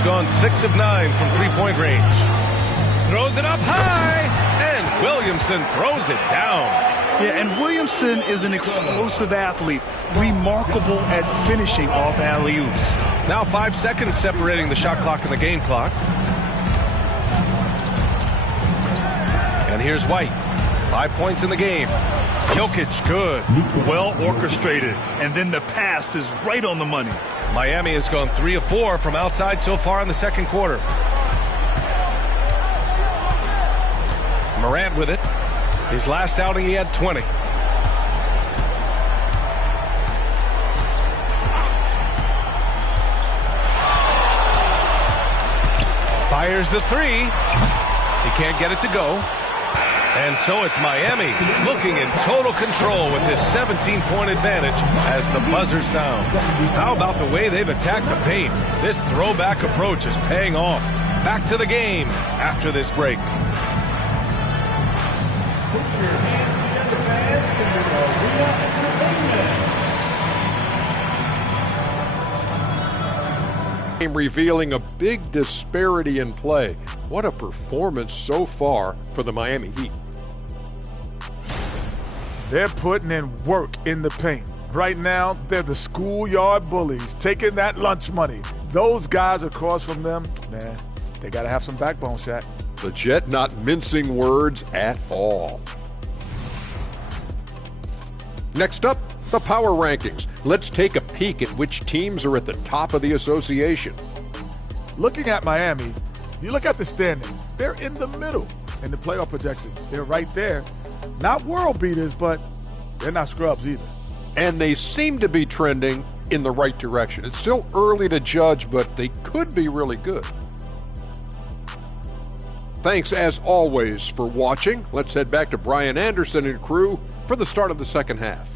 has gone 6 of 9 from three-point range. Throws it up high, and Williamson throws it down. Yeah, and Williamson is an explosive athlete, remarkable at finishing off alley-oops. Now 5 seconds separating the shot clock and the game clock. And here's White. 5 points in the game. Jokic, good. Well orchestrated, and then the pass is right on the money. Miami has gone 3 of 4 from outside so far in the second quarter. Morant with it. His last outing, he had 20. Fires the three. He can't get it to go. And so it's Miami looking in total control with this 17-point advantage as the buzzer sounds. How about the way they've attacked the paint? This throwback approach is paying off. Back to the game after this break. Revealing a big disparity in play. What a performance so far for the Miami Heat. They're putting in work in the paint. Right now, they're the schoolyard bullies, taking that lunch money. Those guys across from them, man, they got to have some backbone, Shaq. The Jet not mincing words at all. Next up, the power rankings. Let's take a peek at which teams are at the top of the association. Looking at Miami, you look at the standings, they're in the middle in the playoff projection. They're right there. Not world beaters, but they're not scrubs either. And they seem to be trending in the right direction. It's still early to judge, but they could be really good. Thanks, as always, for watching. Let's head back to Brian Anderson and crew for the start of the second half.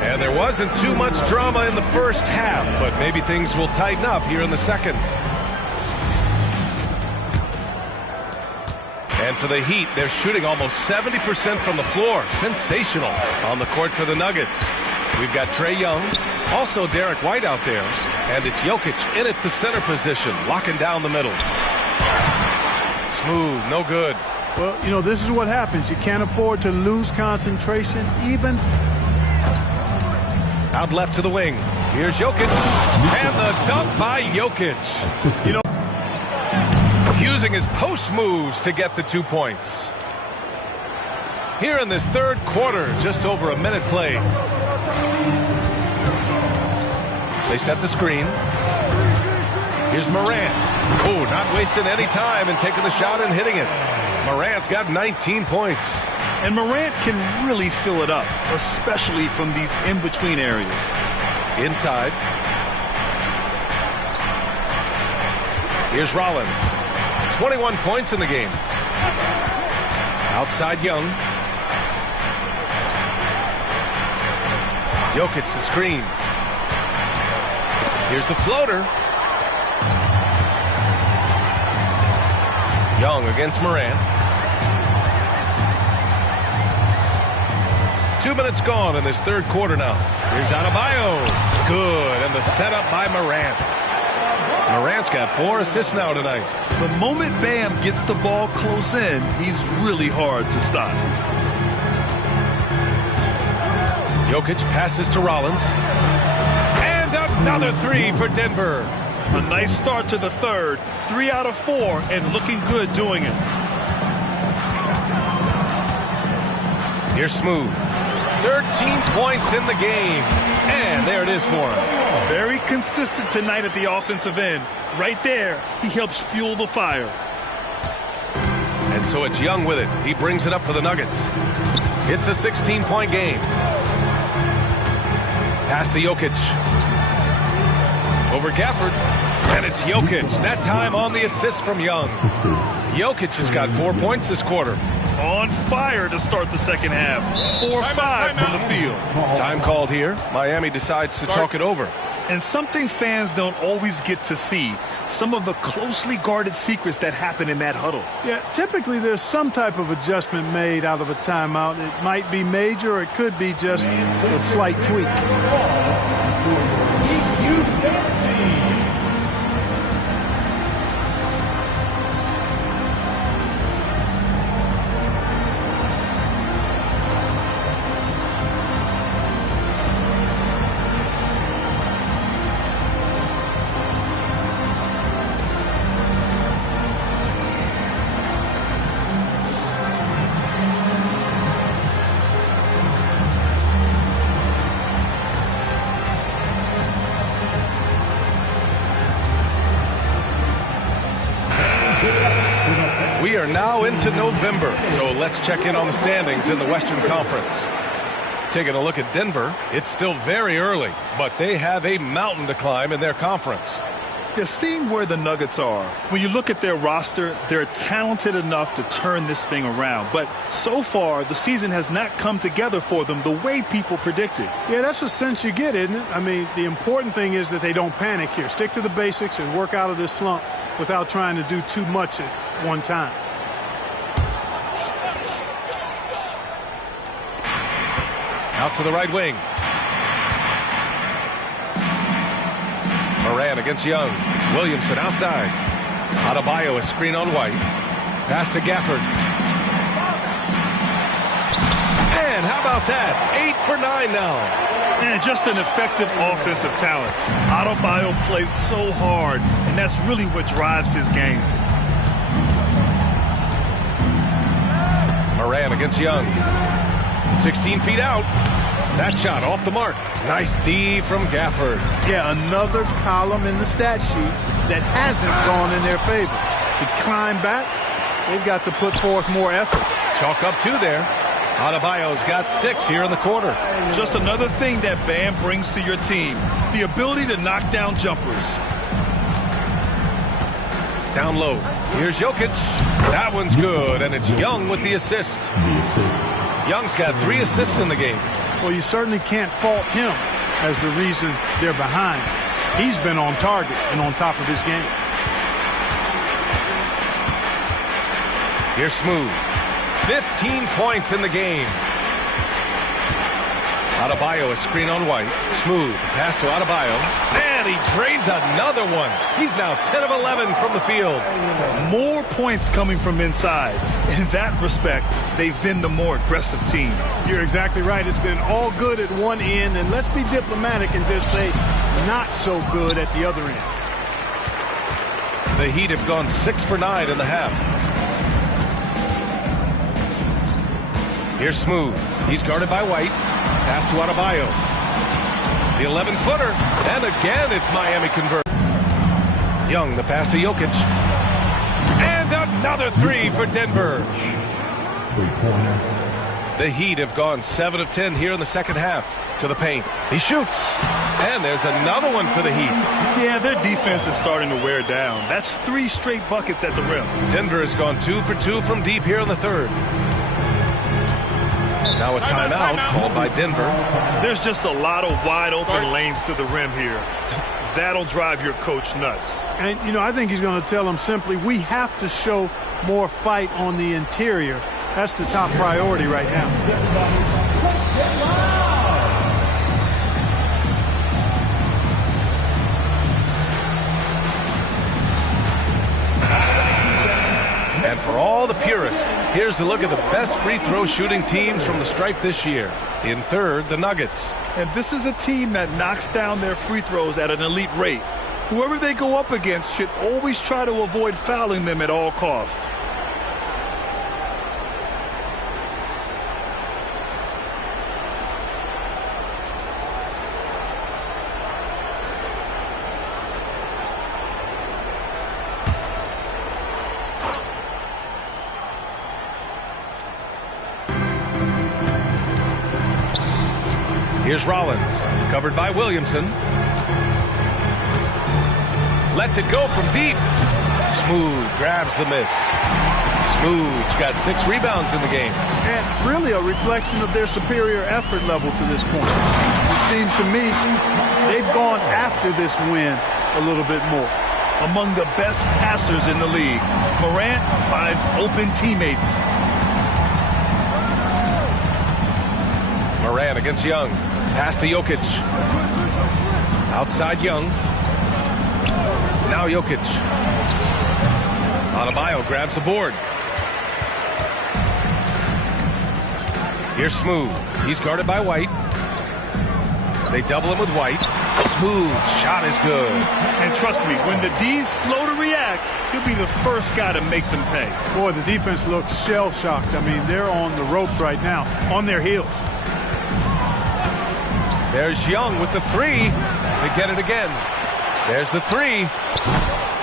And there wasn't too much drama in the first half, but maybe things will tighten up here in the second. And for the Heat, they're shooting almost 70% from the floor. Sensational on the court for the Nuggets. We've got Trae Young, also Derek White out there, and it's Jokic in at the center position, locking down the middle. Smooth, no good. Well, you know, this is what happens. You can't afford to lose concentration, even. Out left to the wing. Here's Jokic. And the dunk by Jokic. You know, using his post moves to get the 2 points. Here in this third quarter, just over a minute played. They set the screen. Here's Morant. Oh, not wasting any time and taking the shot and hitting it. Morant's got 19 points. And Morant can really fill it up, especially from these in-between areas. Inside. Here's Rollins. 21 points in the game. Outside Young. Jokic the screen. Here's the floater. Young against Morant. 2 minutes gone in this third quarter now. Here's Adebayo. Good. And the setup by Morant. Morant's got 4 assists now tonight. The moment Bam gets the ball close in, he's really hard to stop. Jokic passes to Rollins. And another 3 for Denver. A nice start to the third. 3 out of 4 and looking good doing it. Here's Smooth. 13 points in the game. And there it is for him. Very consistent tonight at the offensive end. Right there, he helps fuel the fire. And so it's Young with it. He brings it up for the Nuggets. It's a 16-point game. Pass to Jokic. Over Gafford. And it's Jokic. That time on the assist from Young. Jokic has got 4 points this quarter. On fire to start the second half. 4-5 from the field. Time called here. Miami decides to talk it over. And something fans don't always get to see, some of the closely guarded secrets that happen in that huddle. Yeah, typically there's some type of adjustment made out of a timeout. It might be major or it could be just a slight tweak. We are now into November, so let's check in on the standings in the Western Conference. Taking a look at Denver, it's still very early, but they have a mountain to climb in their conference. You're seeing where the Nuggets are. When you look at their roster, they're talented enough to turn this thing around. But so far, the season has not come together for them the way people predicted. Yeah, that's the sense you get, isn't it? I mean, the important thing is that they don't panic here. Stick to the basics and work out of this slump without trying to do too much at one time. Out to the right wing. Moran against Young. Williamson outside. Adebayo a screen on White. Pass to Gafford. And how about that? 8 for 9 now. And just an effective offensive talent. Adebayo plays so hard, and that's really what drives his game. Moran against Young. 16 feet out. That shot off the mark. Nice D from Gafford. Yeah, another column in the stat sheet that hasn't gone in their favor. To climb back, they've got to put forth more effort. Chalk up 2 there. Adebayo's got 6 here in the quarter. Just another thing that Bam brings to your team, the ability to knock down jumpers. Down low. Here's Jokic. That one's good, and it's Young with the assist. Young's got 3 assists in the game. Well, you certainly can't fault him as the reason they're behind. He's been on target and on top of his game. Here's Smooth. 15 points in the game. Adebayo a screen on White. Smooth. Pass to Adebayo. And he drains another one. He's now 10 of 11 from the field. More points coming from inside. In that respect, they've been the more aggressive team. You're exactly right. It's been all good at one end, and let's be diplomatic and just say not so good at the other end. The Heat have gone 6 for 9 in the half. Here's Smooth. He's guarded by White. Pass to Adebayo. The 11-footer. And again, it's Miami convert. Young, the pass to Jokic. And another 3 for Denver. The Heat have gone 7 of 10 here in the second half. To the paint. He shoots. And there's another one for the Heat. Yeah, their defense is starting to wear down. That's 3 straight buckets at the rim. Denver has gone 2 for 2 from deep here in the third. Now a timeout called by Denver. There's just a lot of wide open lanes to the rim here. That'll drive your coach nuts. And, you know, I think he's going to tell them simply, we have to show more fight on the interior. That's the top priority right now. And for all the purists, here's a look at the best free throw shooting teams from the stripe this year. In third, the Nuggets. And this is a team that knocks down their free throws at an elite rate. Whoever they go up against should always try to avoid fouling them at all costs. Here's Rollins, covered by Williamson. Lets it go from deep. Smooth grabs the miss. Smooth's got 6 rebounds in the game. And really a reflection of their superior effort level to this point. seems to me they've gone after this win a little bit more. Among the best passers in the league, Morant finds open teammates. Morant against Young. Pass to Jokic. Outside Young. Now Jokic. Adebayo grabs the board. Here's Smooth. He's guarded by White. They double him with White. Smooth shot is good. And trust me, when the D's slow to react, he'll be the first guy to make them pay. Boy, the defense looks shell-shocked. I mean, they're on the ropes right now, on their heels. There's Young with the three. They get it again. There's the three.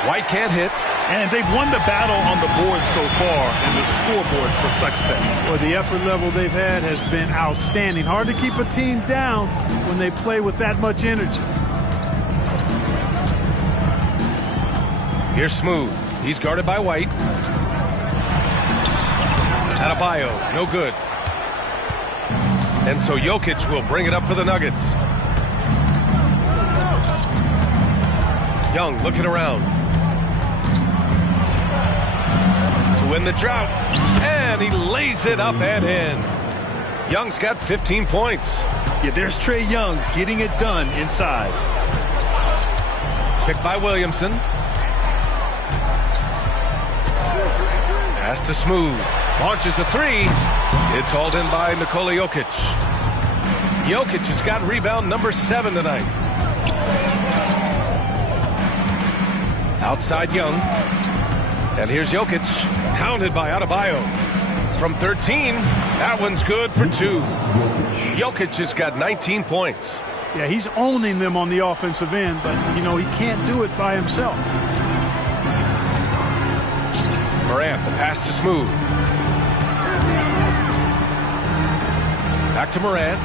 White can't hit. And they've won the battle on the board so far, and the scoreboard reflects that. Well, the effort level they've had has been outstanding. Hard to keep a team down when they play with that much energy. Here's Smooth. He's guarded by White. Adebayo, no good. And so Jokic will bring it up for the Nuggets. Young looking around. To win the drought. And he lays it up and in. Young's got 15 points. Yeah, there's Trae Young getting it done inside. Picked by Williamson. Pass to Smooth. Launches a three. It's hauled in by Nikola Jokic. Jokic has got rebound number 7 tonight. Outside Young. And here's Jokic. Pounded by Adebayo. From 13, that one's good for 2. Jokic has got 19 points. Yeah, he's owning them on the offensive end, but, you know, he can't do it by himself. Morant, the pass to Smooth. Back to Morant.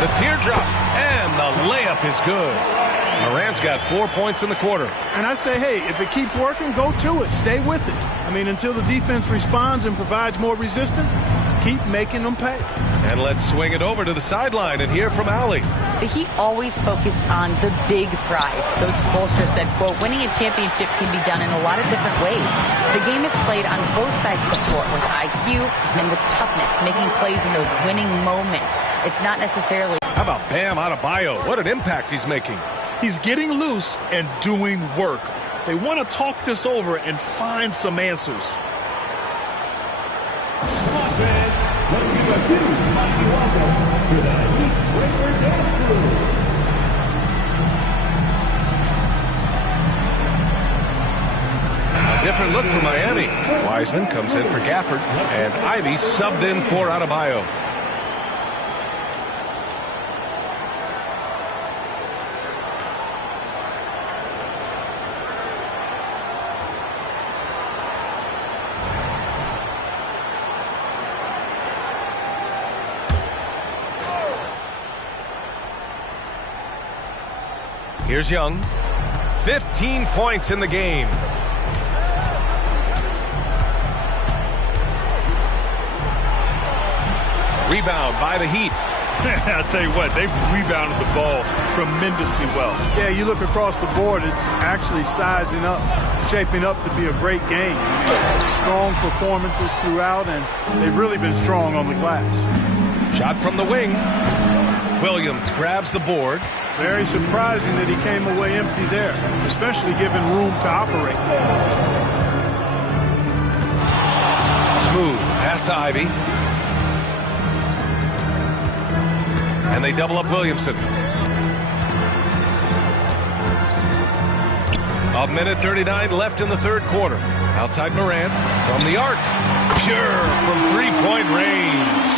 The teardrop, and the layup is good. Morant's got 4 points in the quarter. And I say, hey, if it keeps working, go to it. Stay with it. I mean, until the defense responds and provides more resistance, keep making them pay. And let's swing it over to the sideline and hear from Allie. The Heat always focused on the big prize. Coach Spoelstra said, quote, winning a championship can be done in a lot of different ways. The game is played on both sides of the floor with IQ and with toughness, making plays in those winning moments. It's not necessarily... How about Bam Adebayo? What an impact he's making. He's getting loose and doing work. They want to talk this over and find some answers. A different look for Miami. Wiseman comes in for Gafford, and Ivy subbed in for Adebayo. Here's Young. 15 points in the game. Rebound by the Heat. I'll tell you what, they've rebounded the ball tremendously well. Yeah, you look across the board, it's actually sizing up, shaping up to be a great game. Strong performances throughout, and they've really been strong on the glass. Shot from the wing. Williams grabs the board. Very surprising that he came away empty there, especially given room to operate. Smooth pass to Ivy. And they double up Williamson. A minute 39 left in the third quarter. Outside Morant from the arc. Pure from three-point range.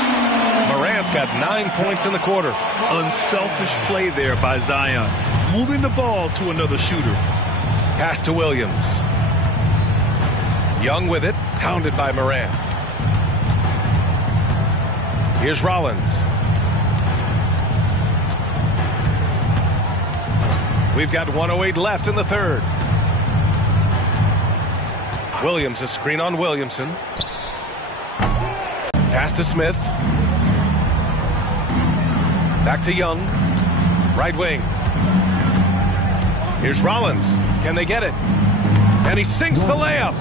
Morant's got 9 points in the quarter. Unselfish play there by Zion. Moving the ball to another shooter. Pass to Williams. Young with it. Pounded by Morant. Here's Rollins. We've got 1:08 left in the third. Williams, a screen on Williamson. Pass to Smith. Back to Young. Right wing. Here's Rollins. Can they get it? And he sinks the layup.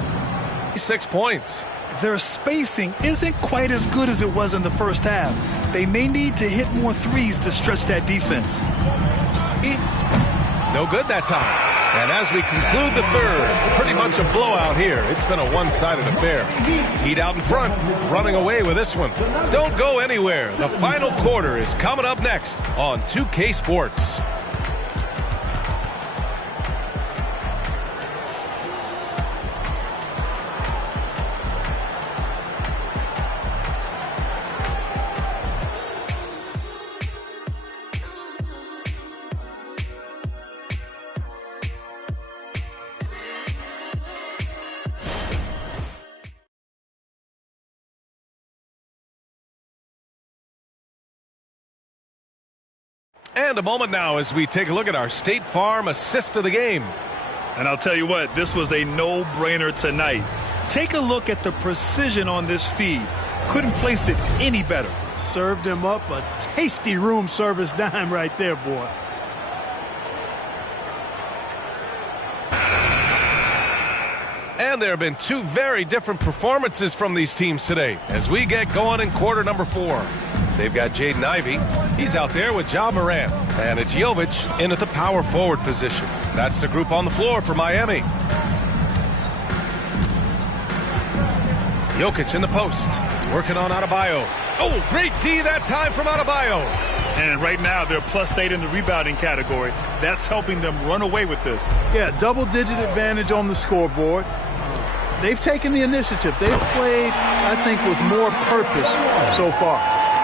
6 points. Their spacing isn't quite as good as it was in the first half. They may need to hit more threes to stretch that defense. No good that time. And as we conclude the third, pretty much a blowout here. It's been a one-sided affair. Heat out in front, running away with this one. Don't go anywhere. The final quarter is coming up next on 2K Sports. And a moment now as we take a look at our State Farm assist of the game. And I'll tell you what, this was a no-brainer tonight. Take a look at the precision on this feed. Couldn't place it any better. Served him up a tasty room service dime right there, boy. And there have been two very different performances from these teams today as we get going in quarter number 4. They've got Jaden Ivey. He's out there with Ja Morant. And it's Jovic in at the power forward position. That's the group on the floor for Miami. Jokic in the post. Working on Adebayo. Oh, great D that time from Adebayo. And right now they're +8 in the rebounding category. That's helping them run away with this. Yeah, double-digit advantage on the scoreboard. They've taken the initiative. They've played, I think, with more purpose so far.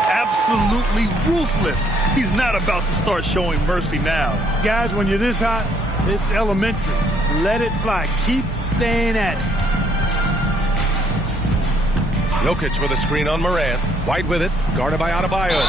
Absolutely ruthless. He's not about to start showing mercy now. Guys, when you're this hot, it's elementary. Let it fly. Keep staying at it. Jokic with a screen on Morant. White with it, guarded by Adebayo.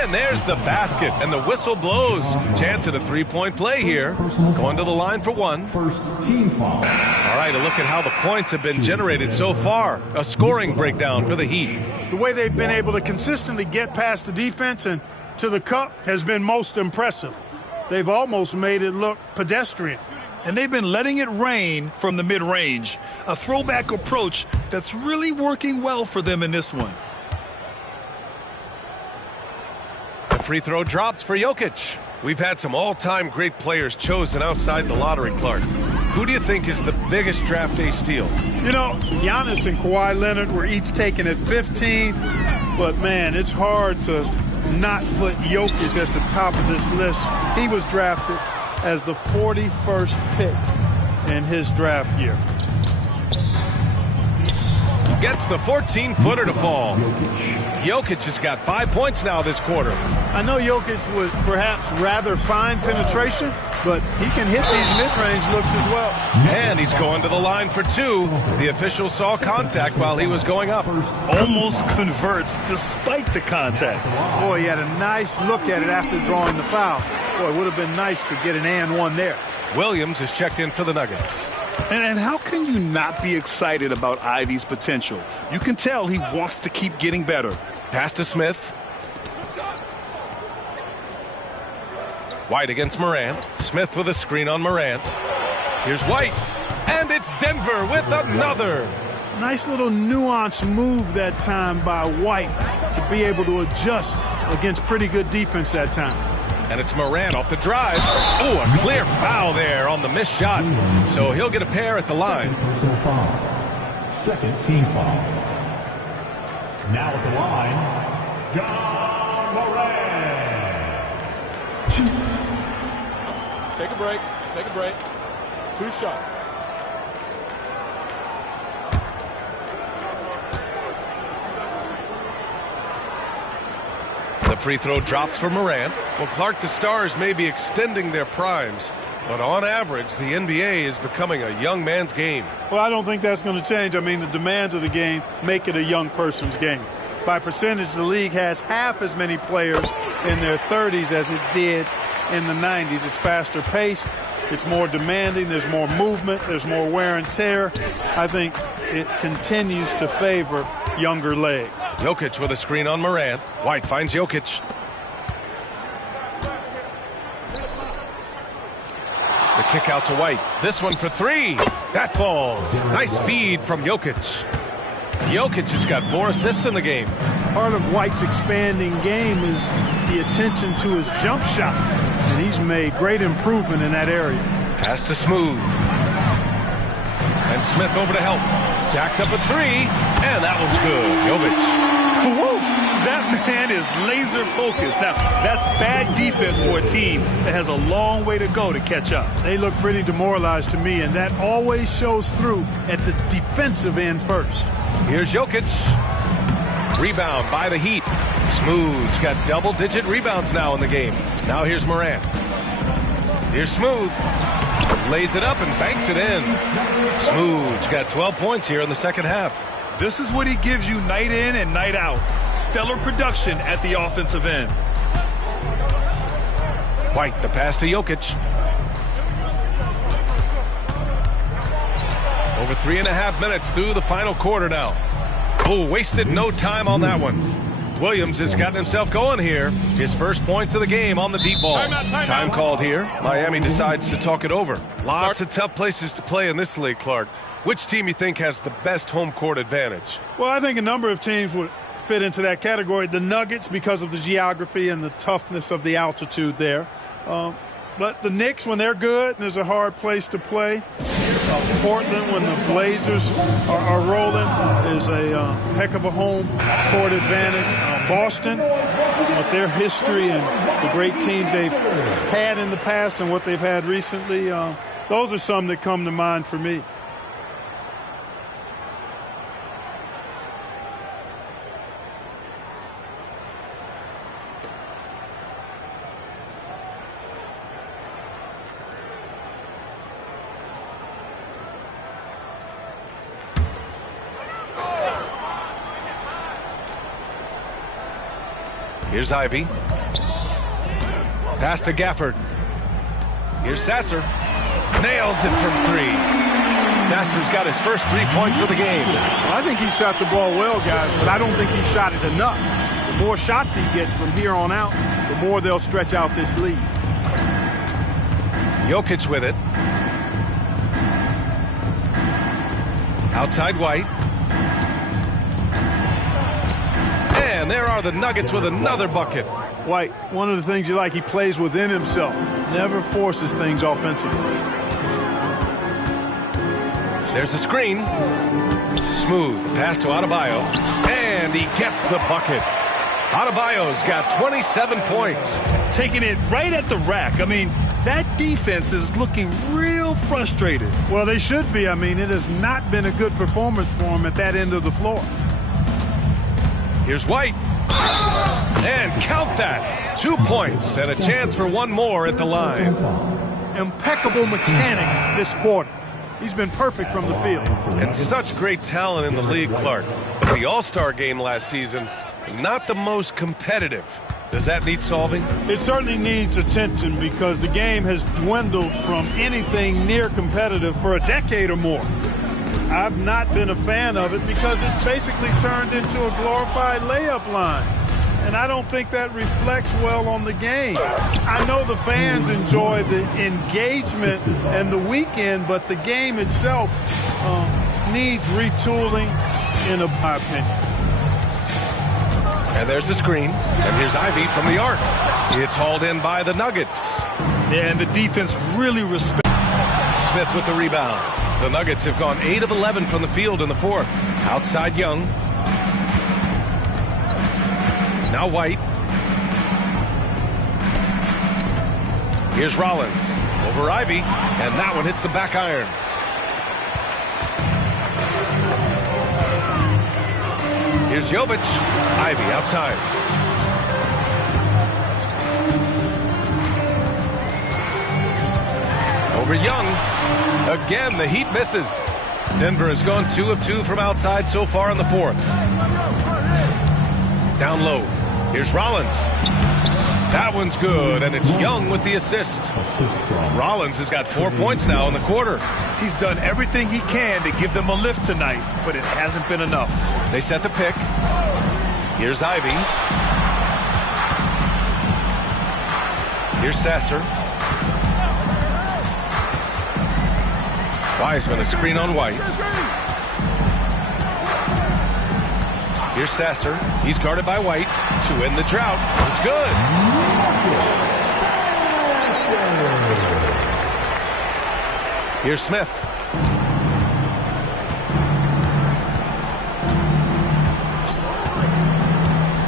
And there's the basket, and the whistle blows. Chance at a three-point play here. Going to the line for one. First team foul. All right, a look at how the points have been generated so far. A scoring breakdown for the Heat. The way they've been able to consistently get past the defense and to the cup has been most impressive. They've almost made it look pedestrian. And they've been letting it rain from the mid-range. A throwback approach that's really working well for them in this one. The free throw drops for Jokic. We've had some all-time great players chosen outside the lottery, Clark. Who do you think is the biggest draft day steal? You know, Giannis and Kawhi Leonard were each taken at 15. But, man, it's hard to not put Jokic at the top of this list. He was drafted as the 41st pick in his draft year. Gets the 14-footer to fall. Jokic has got 5 points now this quarter. I know Jokic would perhaps rather find penetration, but he can hit these mid-range looks as well. And he's going to the line for two. The official saw contact while he was going up. Almost converts despite the contact. Boy, he had a nice look at it after drawing the foul. Boy, it would have been nice to get an and one there. Williams is checked in for the Nuggets. And how can you not be excited about Ivey's potential? You can tell he wants to keep getting better. Pass to Smith. White against Morant. Smith with a screen on Morant. Here's White. And it's Denver with another. Nice little nuanced move that time by White to be able to adjust against pretty good defense that time. And it's Morant off the drive. Oh, a clear foul there on the missed shot. So he'll get a pair at the line. Second team foul. Now at the line, John Morant. Take a break. Take a break. 2 shots. The free throw drops for Morant. Well, Clark, the Stars may be extending their primes, but on average, the NBA is becoming a young man's game. Well, I don't think that's going to change. I mean, the demands of the game make it a young person's game. By percentage, the league has half as many players in their 30s as it did in the 90s. It's faster paced, It's more demanding. There's more movement. There's more wear and tear. I think it continues to favor younger legs. Jokic with a screen on Morant. White finds Jokic. The kick out to White. This one for three. That falls. Nice feed from Jokic. Jokic has got 4 assists in the game. Part of White's expanding game is the attention to his jump shot, and he's made great improvement in that area. Pass to Smooth. And Smith over to help. Jacks up a 3, and that one's good. Jokic. Whoa, that man is laser focused. Now, that's bad defense for a team that has a long way to go to catch up. They look pretty demoralized to me, and that always shows through at the defensive end first. Here's Jokic. Rebound by the Heat. Smooth's got double-digit rebounds now in the game. Now here's Morant. Here's Smooth. Lays it up and banks it in. Smooth's got 12 points here in the second half. This is what he gives you night in and night out. Stellar production at the offensive end. White, the pass to Jokic. Over 3.5 minutes through the final quarter now. Oh, wasted no time on that one. Williams has gotten himself going here. His first points of the game on the deep ball. Time called here. Miami decides to talk it over. Lots of tough places to play in this league, Clark. Which team you think has the best home court advantage? Well, I think a number of teams would fit into that category. The Nuggets, because of the geography and the toughness of the altitude there. But the Knicks, when they're good, there's a hard place to play. Portland, when the Blazers are rolling, is a heck of a home court advantage. Boston, with their history and the great teams they've had in the past and what they've had recently, those are some that come to mind for me. Here's Ivy. Pass to Gafford. Here's Sasser. Nails it from 3. Sasser's got his first 3 points of the game. I think he shot the ball well, guys, but I don't think he shot it enough. The more shots he gets from here on out, the more they'll stretch out this lead. Jokic with it. Outside White. And there are the Nuggets with another bucket. White, one of the things you like, he plays within himself. Never forces things offensively. There's a screen. Smooth. Pass to Adebayo. And he gets the bucket. Adebayo's got 27 points. Taking it right at the rack. I mean, that defense is looking real frustrated. Well, they should be. I mean, it has not been a good performance for him at that end of the floor. Here's White. And count that. 2 points and a chance for one more at the line. Impeccable mechanics this quarter. He's been perfect from the field. And such great talent in the league, Clark. But the All-Star game last season, not the most competitive. Does that need solving? It certainly needs attention because the game has dwindled from anything near competitive for a decade or more. I've not been a fan of it because it's basically turned into a glorified layup line. And I don't think that reflects well on the game. I know the fans enjoy the engagement and the weekend, but the game itself needs retooling, in my opinion. And there's the screen. And here's Ivy from the arc. It's hauled in by the Nuggets. Yeah, and the defense really respects Smith with the rebound. The Nuggets have gone 8 of 11 from the field in the fourth. Outside Young. Now White. Here's Rollins. Over Ivy. And that one hits the back iron. Here's Jovic. Ivy outside. Over Young. Again, the Heat misses. Denver has gone 2 of 2 from outside so far in the fourth. Down low. Here's Rollins. That one's good, and it's Young with the assist. Rollins has got 4 points now in the quarter. He's done everything he can to give them a lift tonight, but it hasn't been enough. They set the pick. Here's Ivy. Here's Sasser. Wiseman, a screen on White. Here's Sasser. He's guarded by White to end the drought. It's good. Here's Smith.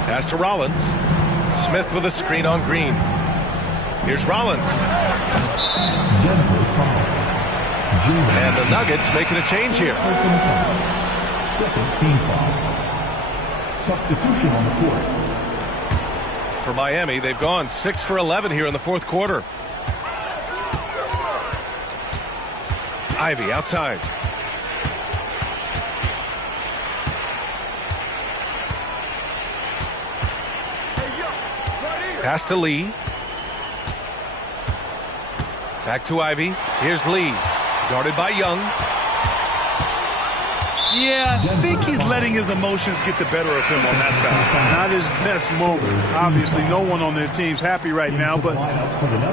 Pass to Rollins. Smith with a screen on Green. Here's Rollins. And the Nuggets making a change here. Second team foul. Substitution on the court. For Miami, they've gone 6 for 11 here in the fourth quarter. Ivy outside. Pass to Lee. Back to Ivy. Here's Lee. Guarded by Young. Yeah, I think he's letting his emotions get the better of him on that foul. Not his best moment. Obviously, no one on their team's happy right now, but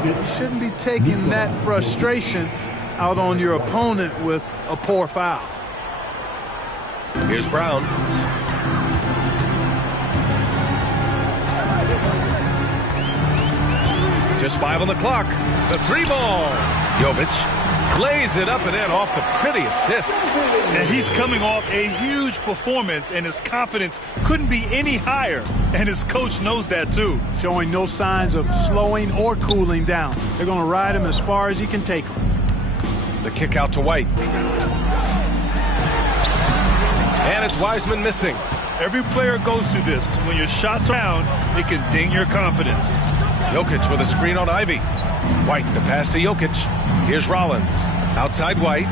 you shouldn't be taking that frustration out on your opponent with a poor foul. Here's Brown. Just 5 on the clock. The 3-ball. Jovic lays it up and in off the pretty assist. And he's coming off a huge performance, and his confidence couldn't be any higher. And his coach knows that, too. Showing no signs of slowing or cooling down. They're going to ride him as far as he can take him. The kick out to White. And it's Wiseman missing. Every player goes through this. When your shots are down, it can ding your confidence. Jokic with a screen on Ivy. White, the pass to Jokic. Here's Rollins. Outside White.